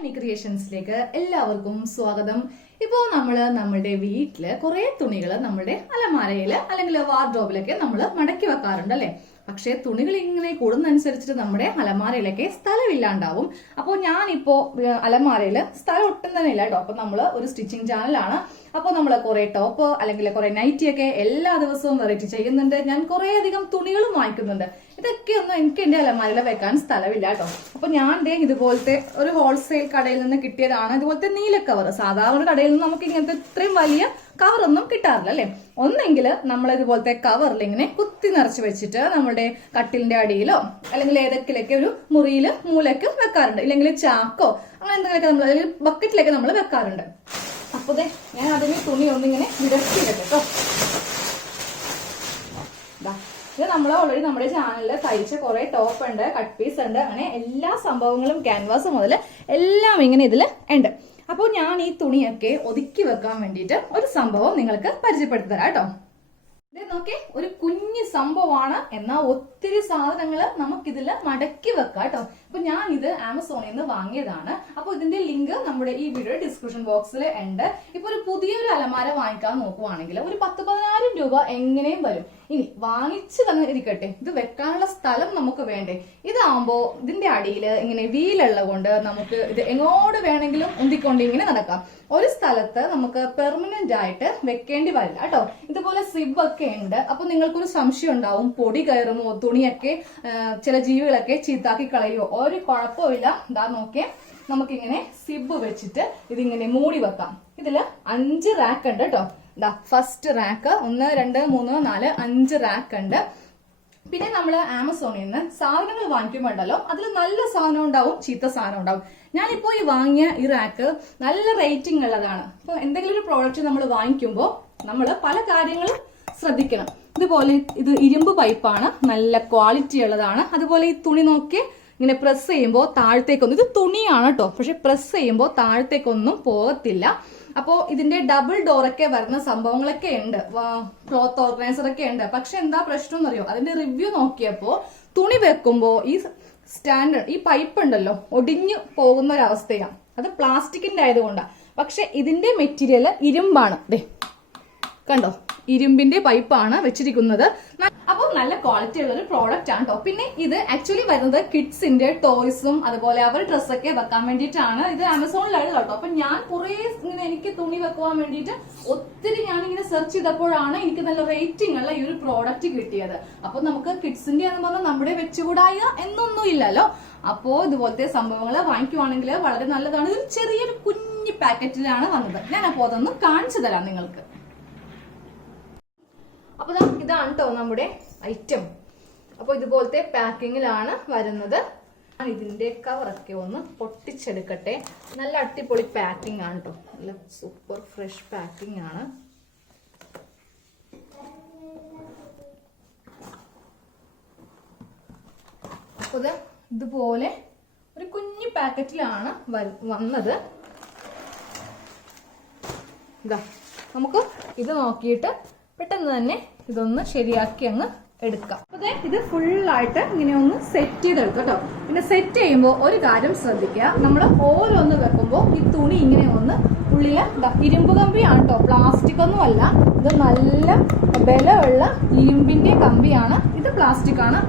ക്രിയേഷൻസിലേക്ക് എല്ലാവർക്കും സ്വാഗതം. ഇപ്പോൾ നമ്മുടെ വീട്ടില് കുറെ തുണികൾ നമ്മുടെ അലമാരയില് അല്ലെങ്കിൽ വാർഡ്രോബിലൊക്കെ നമ്മൾ മടക്കി വെക്കാറുണ്ട് അല്ലെ. പക്ഷെ തുണികൾ ഇങ്ങനെ കൂടുന്നതനുസരിച്ചിട്ട് നമ്മുടെ അലമാരയിലൊക്കെ സ്ഥലമില്ലാണ്ടാവും. അപ്പോൾ ഞാനിപ്പോ അലമാരയില് സ്ഥലം ഒട്ടും തന്നെ ഇല്ല കേട്ടോ. അപ്പൊ നമ്മള് ഒരു സ്റ്റിച്ചിങ് ചാനലാണ്. അപ്പോൾ നമ്മൾ കുറെ ടോപ്പ് അല്ലെങ്കിൽ കുറെ നൈറ്റി ഒക്കെ എല്ലാ ദിവസവും വെറൈറ്റി ചെയ്യുന്നുണ്ട്. ഞാൻ കുറെ അധികം തുണികളും വാങ്ങിക്കുന്നുണ്ട്. ഇതൊക്കെ ഒന്നും എനിക്ക് എന്റെ അലമാരയിൽ വെക്കാൻ സ്ഥലമില്ല കേട്ടോ. അപ്പൊ ഞാൻ ഇതുപോലത്തെ ഒരു ഹോൾസെയിൽ കടയിൽ നിന്ന് കിട്ടിയതാണ് ഇതുപോലത്തെ നീല കവർ. സാധാരണ കടയിൽ നിന്ന് നമുക്ക് ഇങ്ങനത്തെ ഇത്രയും വലിയ കവറൊന്നും കിട്ടാറില്ല അല്ലെ. ഒന്നെങ്കിൽ നമ്മൾ ഇതുപോലത്തെ കവറിൽ ഇങ്ങനെ കുത്തി നിറച്ച് വെച്ചിട്ട് നമ്മുടെ കട്ടിലിന്റെ അടിയിലോ അല്ലെങ്കിൽ ഏതൊക്കെയൊക്കെ ഒരു മുറിയില് മൂലക്ക് വെക്കാറുണ്ട്. ഇല്ലെങ്കിൽ ചാക്കോ അങ്ങനെ എന്തെങ്കിലുമൊക്കെ നമ്മൾ അല്ലെങ്കിൽ ബക്കറ്റിലൊക്കെ നമ്മൾ വെക്കാറുണ്ട്. അപ്പൊ ഞാൻ അതിന് തുണി ഒന്നിങ്ങനെ വിടർത്തിയിട്ടെ കേട്ടോ. ഇത് നമ്മൾ ഓൾറെഡി നമ്മുടെ ചാനലിൽ തയ്ച്ച കുറെ ടോപ്പ് ഉണ്ട്, കട്ട് പീസ് ഉണ്ട്, അങ്ങനെ എല്ലാ സംഭവങ്ങളും ക്യാൻവാസ് മുതൽ എല്ലാം ഇങ്ങനെ ഇതിൽ ഉണ്ട്. അപ്പോൾ ഞാൻ ഈ തുണിയൊക്കെ ഒതുക്കി വെക്കാൻ വേണ്ടിയിട്ട് ഒരു സംഭവം നിങ്ങൾക്ക് പരിചയപ്പെടുത്തി തരാം കേട്ടോ. ഇത് നോക്കേ, ഒരു കുഞ്ഞു സംഭവമാണ്, എന്നാൽ ഒത്തിരി സാധനങ്ങൾ നമുക്കിതില് മടക്കി വെക്കാം കേട്ടോ. അപ്പൊ ഞാൻ ഇത് ആമസോണിൽ നിന്ന് വാങ്ങിയതാണ്. അപ്പൊ ഇതിന്റെ ലിങ്ക് നമ്മുടെ ഈ വീഡിയോ ഡിസ്ക്രിപ്ഷൻ ബോക്സിൽ ഉണ്ട്. ഇപ്പൊ ഒരു പുതിയൊരു അലമാര വാങ്ങിക്കാൻ നോക്കുവാണെങ്കിൽ ഒരു 10-10,000 രൂപ എങ്ങനെയും വരും. ഇനി വാങ്ങിച്ചു തന്നെ ഇരിക്കട്ടെ, ഇത് വെക്കാനുള്ള സ്ഥലം നമുക്ക് വേണ്ടേ. ഇതാവുമ്പോ ഇതിന്റെ അടിയിൽ ഇങ്ങനെ വീലുള്ള കൊണ്ട് നമുക്ക് ഇത് എങ്ങോട്ട് വേണമെങ്കിലും ഉന്തിക്കൊണ്ട് ഇങ്ങനെ നടക്കാം. ഒരു സ്ഥലത്ത് നമുക്ക് പെർമനന്റ് ആയിട്ട് വെക്കേണ്ടി വരില്ല കേട്ടോ. ഇതുപോലെ സിബ് ഒക്കെ ഉണ്ട്. അപ്പൊ നിങ്ങൾക്കൊരു സംശയം ഉണ്ടാവും, പൊടി കയറുമോ, തുണിയൊക്കെ ചില ജീവികളൊക്കെ ചീത്താക്കി കളയോ. ഒരു കുഴപ്പമില്ല. ഇതാ നോക്കേ, നമുക്കിങ്ങനെ സിബ് വെച്ചിട്ട് ഇതിങ്ങനെ മൂടി വെക്കാം. ഇതില് 5 റാക്ക് ഉണ്ട് കേട്ടോ. ഇതാ ഫസ്റ്റ് റാക്ക് 1 2 3 4 5 റാക്ക് ഉണ്ട്. പിന്നെ നമ്മൾ ആമസോണിൽ നിന്ന് സാധനങ്ങൾ വാങ്ങിക്കുമ്പോണ്ടല്ലോ, അതിൽ നല്ല സാധനം ഉണ്ടാവും, ചീത്ത സാധനം ഉണ്ടാവും. ഞാനിപ്പോ ഈ വാങ്ങിയ ഈ റാക്ക് നല്ല റേറ്റിംഗ് ഉള്ളതാണ്. അപ്പൊ എന്തെങ്കിലും ഒരു പ്രോഡക്റ്റ് നമ്മൾ വാങ്ങിക്കുമ്പോൾ നമ്മൾ പല കാര്യങ്ങളും ശ്രദ്ധിക്കണം. ഇതുപോലെ ഇത് ഇരുമ്പ് പൈപ്പാണ്, നല്ല ക്വാളിറ്റി ഉള്ളതാണ്. അതുപോലെ ഈ തുണി നോക്കി ഇങ്ങനെ പ്രസ് ചെയ്യുമ്പോൾ താഴത്തേക്കൊന്നും, ഇത് തുണിയാണ് കേട്ടോ, പക്ഷെ പ്രസ് ചെയ്യുമ്പോൾ താഴത്തേക്കൊന്നും പോകത്തില്ല. അപ്പോ ഇതിന്റെ ഡബിൾ ഡോറൊക്കെ വരുന്ന സംഭവങ്ങളൊക്കെ ഉണ്ട്, ക്ലോത്ത് ഓർഗനൈസർ ഒക്കെ ഉണ്ട്. പക്ഷെ എന്താ പ്രശ്നം എന്നറിയോ, അതിന്റെ റിവ്യൂ നോക്കിയപ്പോ തുണി വെക്കുമ്പോ ഈ സ്റ്റാൻഡേർഡ് ഈ പൈപ്പ് ഉണ്ടല്ലോ ഒടിഞ്ഞു പോകുന്ന ഒരു അവസ്ഥയാണ്. അത് പ്ലാസ്റ്റിക്കിന്റെ ആയതുകൊണ്ടാണ്. പക്ഷെ ഇതിന്റെ മെറ്റീരിയൽ ഇരുമ്പാണ്. കണ്ടോ, ഇരുമ്പിന്റെ പൈപ്പാണ് വെച്ചിരിക്കുന്നത്. അപ്പോൾ നല്ല ക്വാളിറ്റി ഉള്ള ഒരു പ്രോഡക്റ്റ് ആണ് കേട്ടോ. പിന്നെ ഇത് ആക്ച്വലി വരുന്നത് കിഡ്സിന്റെ ടോയ്സും അതുപോലെ അവർ ഡ്രസ്സൊക്കെ വെക്കാൻ വേണ്ടിയിട്ടാണ്. ഇത് ആമസോണിലാണ് കേട്ടോ. അപ്പൊ ഞാൻ കുറെ ഇങ്ങനെ എനിക്ക് തുണി വെക്കുവാൻ വേണ്ടിയിട്ട് ഒത്തിരി ഞാനിങ്ങനെ സെർച്ച് ചെയ്തപ്പോഴാണ് എനിക്ക് നല്ല റേറ്റിംഗ് ഉള്ള ഈ ഒരു പ്രോഡക്റ്റ് കിട്ടിയത്. അപ്പൊ നമുക്ക് കിഡ്സിന്റെ എന്ന് പറഞ്ഞാൽ നമ്മുടെ വെച്ചുകൂടായ എന്നൊന്നും ഇല്ലല്ലോ. അപ്പോ ഇതുപോലത്തെ സംഭവങ്ങൾ വാങ്ങിക്കുവാണെങ്കിൽ വളരെ നല്ലതാണ്. ഇത് ചെറിയൊരു കുഞ്ഞു പാക്കറ്റിലാണ് വന്നത്. ഞാൻ അപ്പോ അതൊന്ന് കാണിച്ചു തരാം നിങ്ങൾക്ക്. അപ്പൊ ഇതാണ് കേട്ടോ നമ്മുടെ ഐറ്റം. അപ്പൊ ഇതുപോലത്തെ പാക്കിങ്ങിലാണ് വരുന്നത്. ഇതിന്റെ കവറൊക്കെ ഒന്ന് പൊട്ടിച്ചെടുക്കട്ടെ. നല്ല അടിപൊളി പാക്കിംഗ് ആണ് കേട്ടോ, നല്ല സൂപ്പർ ഫ്രഷ് പാക്കിംഗ് ആണ്. അപ്പൊ ഇതുപോലെ ഒരു കുഞ്ഞു പാക്കറ്റിലാണ് വന്നത്. ഇതാ നമുക്ക് ഇത് നോക്കിയിട്ട് പെട്ടെന്ന് തന്നെ ഇതൊന്ന് ശരിയാക്കി അങ്ങ് എടുക്കാം. അപ്പൊ ഇത് ഫുള്ളായിട്ട് ഇങ്ങനെ ഒന്ന് സെറ്റ് ചെയ്തെടുക്കും കേട്ടോ. പിന്നെ സെറ്റ് ചെയ്യുമ്പോൾ ഒരു കാര്യം ശ്രദ്ധിക്കുക, നമ്മൾ ഓരോന്ന് വെക്കുമ്പോൾ ഈ തുണി ഇങ്ങനെ ഒന്ന് ഉള്ളില് ഇരുമ്പ് കമ്പിയാണ് കേട്ടോ, പ്ലാസ്റ്റിക് ഒന്നും അല്ല. ഇത് നല്ല ബലമുള്ള ഇരുമ്പിന്റെ കമ്പിയാണ്. ഇത് പ്ലാസ്റ്റിക് ആണ്,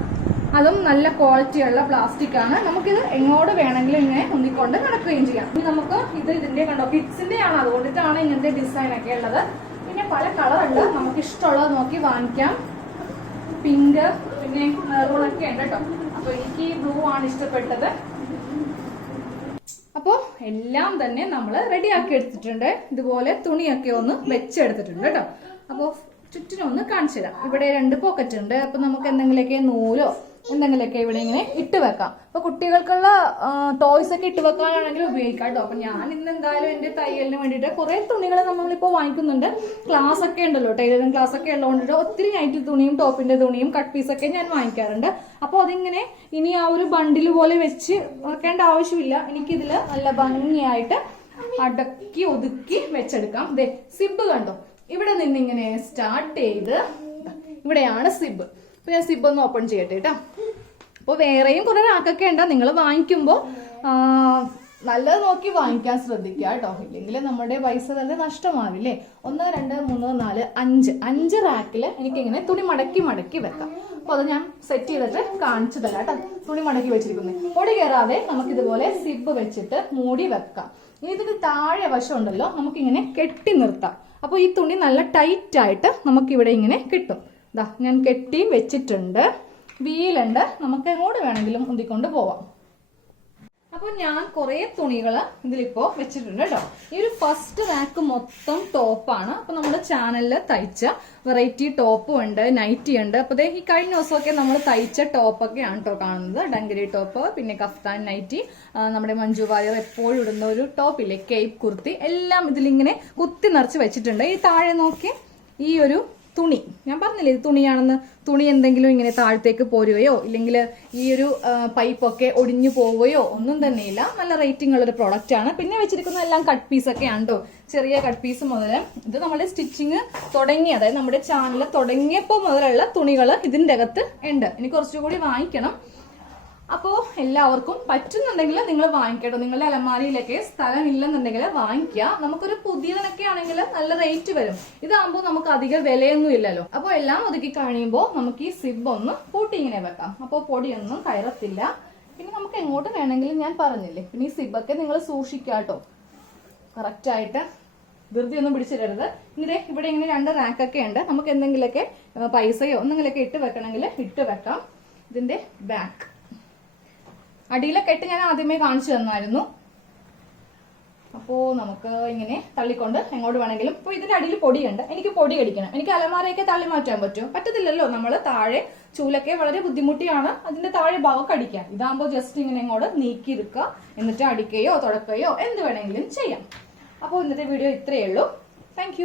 അതും നല്ല ക്വാളിറ്റി ഉള്ള പ്ലാസ്റ്റിക് ആണ്. നമുക്കിത് എങ്ങോട്ട് വേണമെങ്കിലും ഇങ്ങനെ ഒന്നിക്കൊണ്ട് നടക്കുകയും ചെയ്യാം. ഇനി നമുക്ക് ഇതിന്റെ കണ്ടോ, കിഡ്സിന്റെ ആണ്, അതുകൊണ്ടിട്ടാണ് ഇങ്ങനത്തെ ഡിസൈൻ ഒക്കെ ഉള്ളത്. പിന്നെ പല കളറുണ്ട്, നമുക്ക് ഇഷ്ടമുള്ളത് നോക്കി വാങ്ങിക്കാം. പിങ്ക് പിന്നെ മെറൂൺ ഒക്കെ ഉണ്ട് കേട്ടോ. അപ്പൊ എനിക്ക് ഈ ബ്ലൂ ആണ് ഇഷ്ടപ്പെട്ടത്. അപ്പോ എല്ലാം തന്നെ നമ്മൾ റെഡിയാക്കി എടുത്തിട്ടുണ്ട്. ഇതുപോലെ തുണിയൊക്കെ ഒന്ന് വെച്ചെടുത്തിട്ടുണ്ട് കേട്ടോ. അപ്പോ ചുറ്റിനൊന്ന് കാണിച്ചു തരാം. ഇവിടെ 2 പോക്കറ്റ് ഉണ്ട്. അപ്പൊ നമുക്ക് എന്തെങ്കിലുമൊക്കെ നൂലോ എന്തെങ്കിലുമൊക്കെ ഇവിടെ ഇങ്ങനെ ഇട്ട് വെക്കാം. അപ്പൊ കുട്ടികൾക്കുള്ള ടോയ്സ് ഒക്കെ ഇട്ട് വെക്കാനാണെങ്കിലും ഉപയോഗിക്കാം കേട്ടോ. അപ്പൊ ഞാൻ ഇന്ന് എന്തായാലും എന്റെ തയ്യലിന് വേണ്ടിയിട്ട് കുറെ തുണികൾ നമ്മളിപ്പോ വാങ്ങിക്കുന്നുണ്ട്. ക്ലാസ് ഒക്കെ ഉണ്ടല്ലോ, ടൈലറിംഗ് ക്ലാസ് ഒക്കെ ഉള്ളതുകൊണ്ട് ഒത്തിരി നൈറ്റ് തുണിയും ടോപ്പിന്റെ തുണിയും കട്ട് പീസ് ഒക്കെ ഞാൻ വാങ്ങിക്കാറുണ്ട്. അപ്പൊ അതിങ്ങനെ ഇനി ആ ഒരു ബണ്ടില് പോലെ വെച്ച് വെക്കേണ്ട ആവശ്യമില്ല. എനിക്കിതില് നല്ല ഭംഗിയായിട്ട് അടക്കി ഒതുക്കി വെച്ചെടുക്കാം. സിബ് കണ്ടോ, ഇവിടെ നിന്നിങ്ങനെ സ്റ്റാർട്ട് ചെയ്ത് ഇവിടെയാണ് സിബ്. അപ്പൊ ഞാൻ സിബ് ഒന്ന് ഓപ്പൺ ചെയ്യട്ടെ കേട്ടോ. അപ്പോൾ വേറെയും കുറെ റാക്കൊക്കെ ഉണ്ട്. നിങ്ങൾ വാങ്ങിക്കുമ്പോൾ നല്ലത് നോക്കി വാങ്ങിക്കാൻ ശ്രദ്ധിക്കുക കേട്ടോ, ഇല്ലെങ്കിൽ നമ്മുടെ പൈസ തന്നെ നഷ്ടമാവില്ലേ. 1 2 3 4 5 റാക്കിൽ എനിക്കിങ്ങനെ തുണി മടക്കി മടക്കി വെക്കാം. അപ്പൊ അത് ഞാൻ സെറ്റ് ചെയ്തിട്ട് കാണിച്ചു തരാം കേട്ടോ. തുണി മടക്കി വെച്ചിരിക്കുന്നത് പൊടി കയറാതെ നമുക്കിതുപോലെ സിബ് വെച്ചിട്ട് മൂടി വെക്കാം. ഇനി ഇതിന്റെ താഴെ വശം ഉണ്ടല്ലോ നമുക്കിങ്ങനെ കെട്ടി നിർത്താം. അപ്പൊ ഈ തുണി നല്ല ടൈറ്റ് ആയിട്ട് നമുക്കിവിടെ ഇങ്ങനെ കിട്ടും. ഇതാ ഞാൻ കെട്ടി വെച്ചിട്ടുണ്ട്. വീലുണ്ട്, നമുക്ക് എങ്ങോട്ട് വേണമെങ്കിലും ഉന്തിക്കൊണ്ട് പോവാം. അപ്പൊ ഞാൻ കുറെ തുണികൾ ഇതിലിപ്പോ വെച്ചിട്ടുണ്ട് കേട്ടോ. ഈ ഒരു ഫസ്റ്റ് റാക്ക് മൊത്തം ടോപ്പാണ്. അപ്പൊ നമ്മുടെ ചാനലിൽ തയ്ച്ച വെറൈറ്റി ടോപ്പും ഉണ്ട്, നൈറ്റി ഉണ്ട്. അപ്പൊ ഈ കഴിഞ്ഞ ദിവസമൊക്കെ നമ്മൾ തയ്ച്ച ടോപ്പൊക്കെയാണ് കേട്ടോ കാണുന്നത്. ഡങ്കരി ടോപ്പ്, പിന്നെ കഫ്താൻ നൈറ്റി, നമ്മുടെ മഞ്ജു വാര്യർ എപ്പോഴും ഇടുന്ന ഒരു ടോപ്പില്ലേ കേപ്പ് കുർത്തി, എല്ലാം ഇതിലിങ്ങനെ കുത്തി നിറച്ച് വെച്ചിട്ടുണ്ട്. ഈ താഴെ നോക്കി ഈ ഒരു തുണി ഞാൻ പറഞ്ഞില്ലേ ഇത് തുണിയാണെന്ന്. തുണി എന്തെങ്കിലും ഇങ്ങനെ താഴത്തേക്ക് പോരുകയോ ഇല്ലെങ്കിൽ ഈ ഒരു പൈപ്പൊക്കെ ഒടിഞ്ഞു പോവുകയോ ഒന്നും തന്നെയില്ല. നല്ല റേറ്റിംഗ് ഉള്ളൊരു പ്രോഡക്റ്റ് ആണ്. പിന്നെ വെച്ചിരിക്കുന്ന എല്ലാം കട്ട് പീസൊക്കെ ആണ് കേട്ടോ. ചെറിയ കട്ട് പീസ് മുതൽ ഇത് നമ്മുടെ സ്റ്റിച്ചിങ് തുടങ്ങി, അതായത് നമ്മുടെ ചാനൽ തുടങ്ങിയപ്പോൾ മുതലുള്ള തുണികൾ ഇതിൻ്റെ അകത്ത് ഉണ്ട്. ഇനി കുറച്ചുകൂടി വാങ്ങിക്കണം. അപ്പോൾ എല്ലാവർക്കും പറ്റുന്നുണ്ടെങ്കിൽ നിങ്ങൾ വാങ്ങിക്കട്ടോ. നിങ്ങളുടെ അലമാരിയിലൊക്കെ സ്ഥലം ഇല്ലെന്നുണ്ടെങ്കിൽ വാങ്ങിക്കുക. നമുക്കൊരു പുതിയതിനൊക്കെ ആണെങ്കിൽ നല്ല റേറ്റ് വരും. ഇതാകുമ്പോൾ നമുക്ക് അധികം വിലയൊന്നും ഇല്ലല്ലോ. അപ്പോൾ എല്ലാം ഒതുക്കി കഴിയുമ്പോൾ നമുക്ക് ഈ സിബ് ഒന്ന് കൂട്ടി ഇങ്ങനെ വെക്കാം. അപ്പോൾ പൊടിയൊന്നും കയറത്തില്ല. പിന്നെ നമുക്ക് എങ്ങോട്ട് വേണമെങ്കിലും ഞാൻ പറഞ്ഞില്ലേ. പിന്നെ ഈ സിബൊക്കെ നിങ്ങൾ സൂക്ഷിക്കാട്ടോ കറക്റ്റായിട്ട്, ധൃതി ഒന്നും പിടിച്ചിടരുത്. ഇങ്ങനെ ഇവിടെ ഇങ്ങനെ 2 റാക്കൊക്കെ ഉണ്ട്. നമുക്ക് എന്തെങ്കിലുമൊക്കെ പൈസയോ എന്തെങ്കിലുമൊക്കെ ഇട്ട് വെക്കണമെങ്കിൽ ഇട്ട് വെക്കാം. ഇതിന്റെ ബാക്ക് അടിയിലെ കെട്ട് ഞാൻ ആദ്യമേ കാണിച്ചു തന്നായിരുന്നു. അപ്പോ നമുക്ക് ഇങ്ങനെ തള്ളിക്കൊണ്ട് എങ്ങോട്ട് വേണമെങ്കിലും. ഇപ്പൊ ഇതിന്റെ അടിയിൽ പൊടിയുണ്ട്, എനിക്ക് പൊടി അടിക്കണം. എനിക്ക് അലമാരയൊക്കെ തള്ളി മാറ്റാൻ പറ്റുമോ? പറ്റത്തില്ലല്ലോ. നമ്മൾ താഴെ ചൂലൊക്കെ വളരെ ബുദ്ധിമുട്ടിയാണ് അതിന്റെ താഴെ ഭാഗമൊക്കെ അടിക്കാൻ. ഇതാകുമ്പോൾ ജസ്റ്റ് ഇങ്ങനെ ഇങ്ങോട്ട് നീക്കിയെടുക്കുക, എന്നിട്ട് അടിക്കുകയോ തുടക്കുകയോ എന്ത് വേണമെങ്കിലും ചെയ്യാം. അപ്പോൾ ഇന്നത്തെ വീഡിയോ ഇത്രയേ ഉള്ളൂ. താങ്ക്